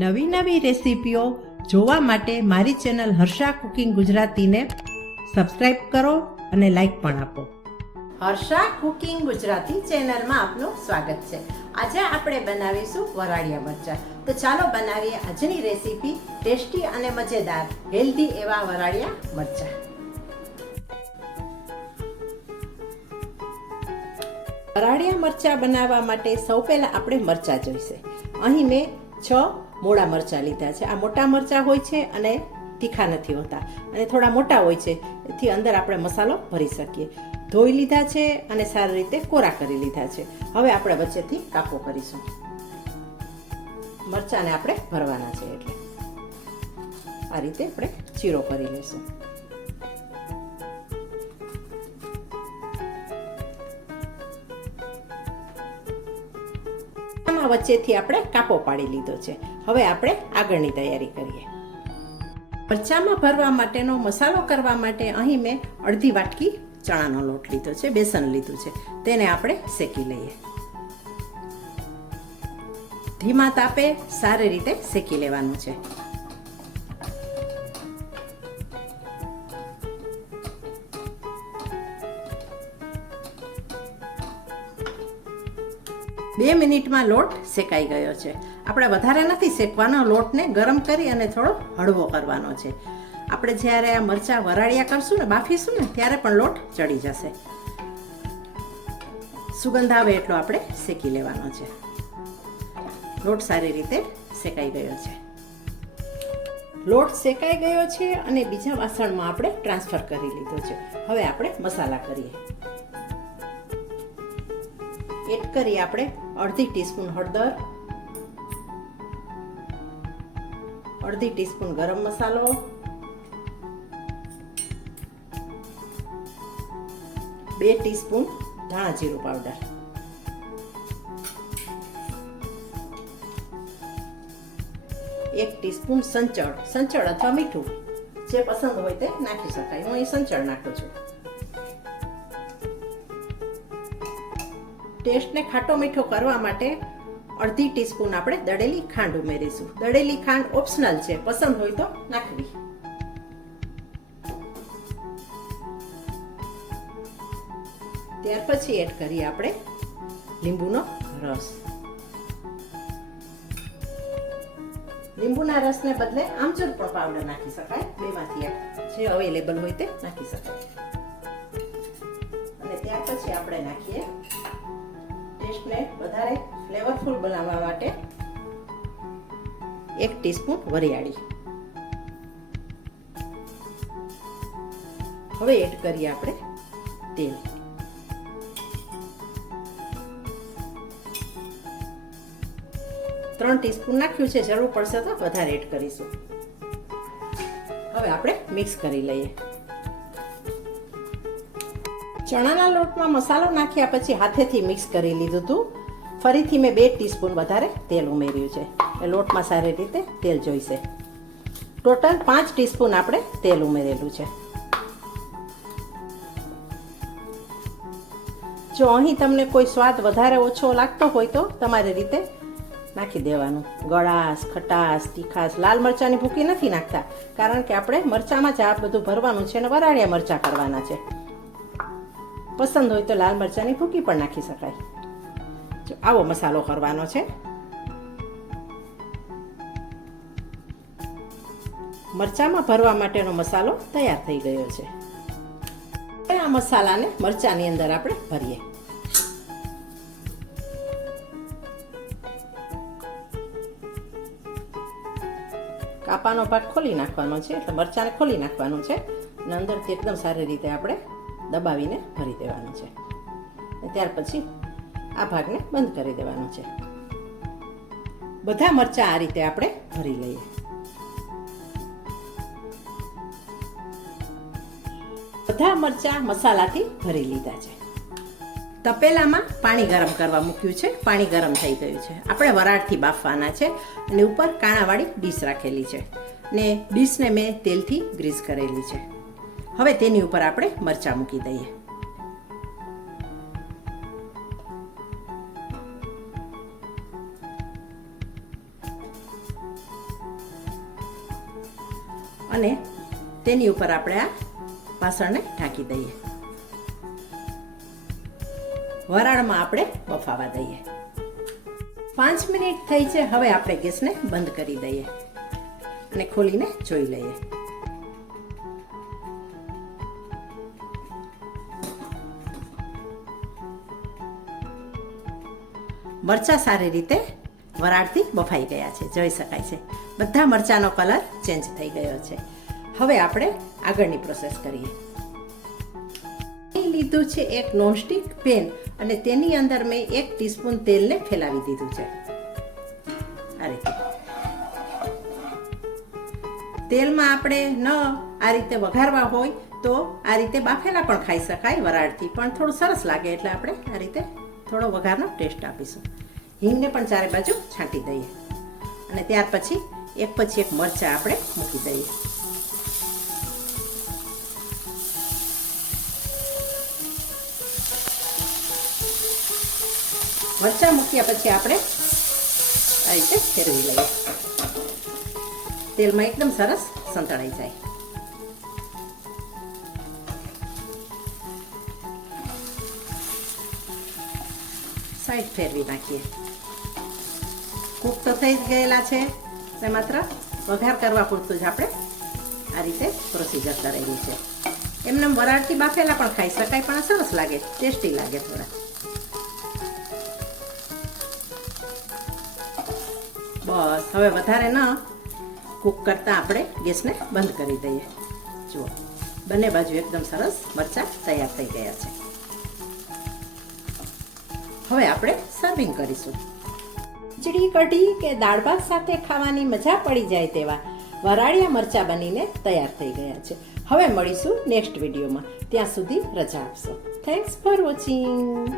નવી નવી રેસીપીઓ જોવા માટે મારી ચેનલ હર્ષા કુકિંગ ગુજરાતીને સબસ્ક્રાઈબ કરો અને લાઈક પણ આપો. હર્ષા કુકિંગ ગુજરાતી ચેનલમાં આપનું સ્વાગત છે. આજે આપણે બનાવીશું વરાળિયા મરચાં. તો ચાલો બનાવીએ આજની રેસીપી, ટેસ્ટી અને મજેદાર હેલ્ધી એવા વરાળિયા મરચાં. વરાળિયા મરચાં બનાવવા માટે સૌ પહેલાં આપણે મરચાં જોઈશે. અહીં મેં 6 મોડા મરચાં લીધા છે. આ મોટા મરચાં હોય છે અને તીખા નથી હોતા અને થોડા મોટા હોય છે, એથી અંદર આપણે મસાલો ભરી શકીએ. ધોઈ લીધા છે અને સારી રીતે કોરા કરી લીધા છે. હવે આપણે વચ્ચેથી કાપો કરીશું. મરચાંને આપણે ભરવાના છે એટલે આ રીતે આપણે ચીરો કરી લઈશું. વચ્ચેથી આપણે કાપો પાડી લીધો છે. હવે આપણે આગળની તૈયારી કરીએ. મરચાંમાં ભરવા માટેનો મસાલો કરવા માટે અહીં મેં અડધી વાટકી ચણાનો લોટ લીધો છે, બેસન લીધું છે. તેને આપણે શેકી લઈએ. ધીમા તાપે સારી રીતે શેકી લેવાનું છે. બે મિનિટમાં લોટ શેકાઈ ગયો છે. આપણે વધારે નથી શેકવાનો, લોટને ગરમ કરી અને થોડો હળવો કરવાનો છે. આપણે જ્યારે આ મરચાં વરાળિયા કરશું ને, બાફીશું ને, ત્યારે પણ લોટ ચડી જશે. સુગંધ આવે એટલો આપણે શેકી લેવાનો છે. લોટ સારી રીતે શેકાઈ ગયો છે. લોટ શેકાઈ ગયો છે અને બીજા વાસણમાં આપણે ટ્રાન્સફર કરી લીધો છે. હવે આપણે મસાલા કરીએ. એડ કરી આપણે અડધી ટીસ્પૂન હળદર, અડધી ટીસ્પૂન ગરમ મસાલો, 2 ટીસ્પૂન ધાણા જીરું પાવડર, 1 ટીસ્પૂન સંચળ અથવા મીઠું જે પસંદ હોય તે નાખી શકાય. હું અહીં સંચળ નાખું છું. ટેસ્ટને ખાટો મીઠો કરવા માટે અડધી ટીસ્પૂન આપણે દળેલી ખાંડ ઉમેરીશું. દળેલી ખાંડ ઓપ્શનલ છે, પસંદ હોય તો નાખવી. ત્યાર પછી એડ કરીએ આપણે લીંબુનો રસ. લીંબુના રસને બદલે આમચૂર પણ પાવડર નાખી શકાય. બેમાંથી એક જે અવેલેબલ હોય તે નાખી શકાય. અને ત્યાર પછી આપણે નાખીએ ટેસ્ટને વધારે ફ્લેવરફુલ બનાવવા માટે 1 ટીસ્પૂન વરિયાળી. હવે એડ કરીએ આપણે તેલ. ત્રણ ટીસ્પૂન નાખ્યું છે, જરૂર પડશે તો વધારે એડ કરીશું. હવે આપણે મિક્સ કરી લઈએ. ચણાના લોટમાં મસાલો નાખ્યા પછી હાથેથી મિક્સ કરી લીધું હતું. ફરીથી મેં 2 ટીસ્પૂન વધારે તેલ ઉમેર્યું છે. એ લોટમાં સારી રીતે તેલ જોઈશે. ટોટલ 5 ટીસ્પૂન આપણે તેલ ઉમેરેલું છે. જો અહીં તમને કોઈ સ્વાદ વધારે ઓછો લાગતો હોય તો તમારી રીતે નાખી દેવાનું. ગળાશ, ખટાશ, તીખાશ, લાલ મરચાંની ભૂકી નથી નાખતા, કારણ કે આપણે મરચાંમાં જ આ બધું ભરવાનું છે અને વરાળિયા મરચાં કરવાના છે. પસંદ હોય તો લાલ મરચાંની ભૂકી પણ નાખી શકાય. આવો મસાલો કરવાનો છે. મરચાંમાં ભરવા માટેનો મસાલો તૈયાર થઈ ગયો છે. આ મસાલાને મરચાંની અંદર આપણે ભરીએ. કાપાનો ભાગ ખોલી નાખવાનો છે, એટલે મરચાંને ખોલી નાખવાનું છે અને અંદરથી એકદમ સારી રીતે આપણે દબાવીને ભરી દેવાનું છે. ત્યાર પછી આ ભાગને બંધ કરી દેવાનો છે. બધા મરચાં આ રીતે આપણે ભરી લઈએ. બધા મરચાં મસાલાથી ભરી લીધા છે. તપેલામાં પાણી ગરમ કરવા મૂક્યું છે. પાણી ગરમ થઈ ગયું છે. આપણે વરાળથી બાફવાના છે અને ઉપર કાણાવાળી ડીશ રાખેલી છે ને ડીશને મેં તેલથી ગ્રીસ કરેલી છે. હવે તેની ઉપર આપણે મરચાં મૂકી દઈએ. અને તેની ઉપર આપણે આ વાસણને ઢાંકી દઈએ. વરાળમાં આપણે બફાવા દઈએ. 5 મિનિટ થઈ છે. હવે આપણે ગેસને બંધ કરી દઈએ અને ખોલીને જોઈ લઈએ. મરચાં સારી રીતે વરાળથી બફાઈ ગયા છે, જોઈ શકાય છે. બધા મરચાંનો કલર ચેન્જ થઈ ગયો છે. હવે આપણે આગળની પ્રોસેસ કરીએ. લીધું છે એક નોનસ્ટિક પેન અને તેની અંદર મેં 1 ટીસ્પૂન તેલને ફેલાવી દીધું છે. આ રીતે તેલમાં આપણે ન આ રીતે વઘારવા હોય તો આ રીતે બાફેલા પણ ખાઈ શકાય વરાળથી, પણ થોડું સરસ લાગે એટલે આપણે આ રીતે થોડો વઘારનો ટેસ્ટ આપીશું. હિંગને પણ ચારે બાજુ છાંટી દઈએ અને ત્યાર પછી એક મરચાં આપણે મૂકી દઈએ. મરચાં મૂક્યા પછી આપણે આ રીતે ફેરવી લઈએ. તેલમાં એકદમ સરસ સંતળાઈ જાય. સાઈડ ફેરવી નાખીએ. કૂક તો થઈ જ ગયેલા છે. તે માત્ર વઘાર કરવા પૂરતું જ આપણે આ રીતે પ્રોસીજર કરેલી છે. એમને વરાળથી બાફેલા પણ ખાઈ શકાય, પણ સરસ લાગે, ટેસ્ટી લાગે થોડા. બસ હવે વધારે ન કૂક કરતાં આપણે ગેસને બંધ કરી દઈએ. જુઓ, બંને બાજુ એકદમ સરસ મરચાં તૈયાર થઈ ગયા છે. હવે આપણે સર્વિંગ કરીશું. ખીચડી, કઢી કે દાળ ભાત સાથે ખાવાની મજા પડી જાય તેવા વરાળિયા મરચાં બનીને તૈયાર થઈ ગયા છે. હવે મળીશું નેક્સ્ટ વિડીયોમાં. ત્યાં સુધી રજા આપશો. Thanks for watching.